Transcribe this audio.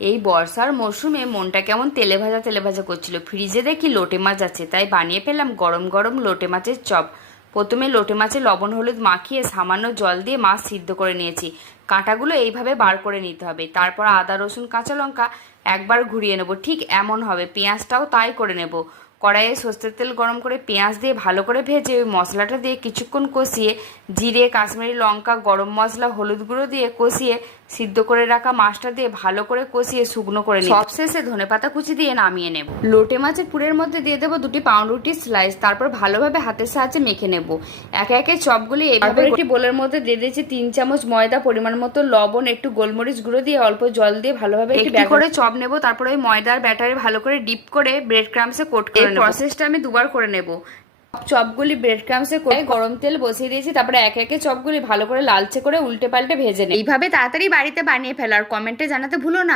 এই বর্ষার মরশুমে মনটা কেমন তেলে ভাজা করছিল। ফ্রিজে দেখি লোটে মাছ আছে, তাই বানিয়ে ফেললাম গরম গরম লোটে মাছের চপ। প্রথমে লোটে মাছে লবণ হলুদ মাখিয়ে সামান্য জল দিয়ে মাছ সিদ্ধ করে নিয়েছি। কাঁটাগুলো এইভাবে বার করে নিতে হবে। তারপর আদা রসুন কাঁচা লঙ্কা একবার ঘুরিয়ে নেব, ঠিক এমন হবে। পেঁয়াজটাও তাই করে নেব। কড়াইয়ে সর্ষের তেল গরম করে পেঁয়াজ দিয়ে ভালো করে ভেজে ওই মশলাটা দিয়ে কিছুক্ষণ কষিয়ে জিরে কাশ্মীরি লঙ্কা গরম মশলা হলুদ গুঁড়ো দিয়ে কষিয়ে সিদ্ধ করে রাখা মাছটা দিয়ে ভালো করে কষিয়ে শুকনো করে নিই। সবশেষে ধনেপাতা কুচি দিয়ে নামিয়ে নেব। লোটে মাছের পুরের মধ্যে দিয়ে দেবো 2টি পাউরুটির স্লাইস। তারপর ভালোভাবে হাতের সাহায্যে মেখে নেব। একে একে চপগুলি এভাবে একটি বোলের মধ্যে দিয়ে দিয়েছি 3 চামচ ময়দা, পরিমাণ মতো লবণ, একটু গোলমরিচ গুঁড়ো দিয়ে অল্প জল দিয়ে ভালোভাবে একটি করে চপ নেব। তারপর ওই ময়দার ব্যাটারে ভালো করে ডিপ করে ব্রেড ক্রাম্বসে কোট করে নেব। প্রসেসটা আমি দুবার করে নেব। চপগুলি ব্রেড ক্রাম্বসে করে গরম তেল বসিয়ে দিয়েছি। তারপরে একে একে চপগুলি ভালো করে লালচে করে উল্টে পাল্টে ভেজে নেব। এইভাবে তাড়াতাড়ি বাড়িতে বানিয়ে ফেলার কমেন্টে জানাতে ভুলো না।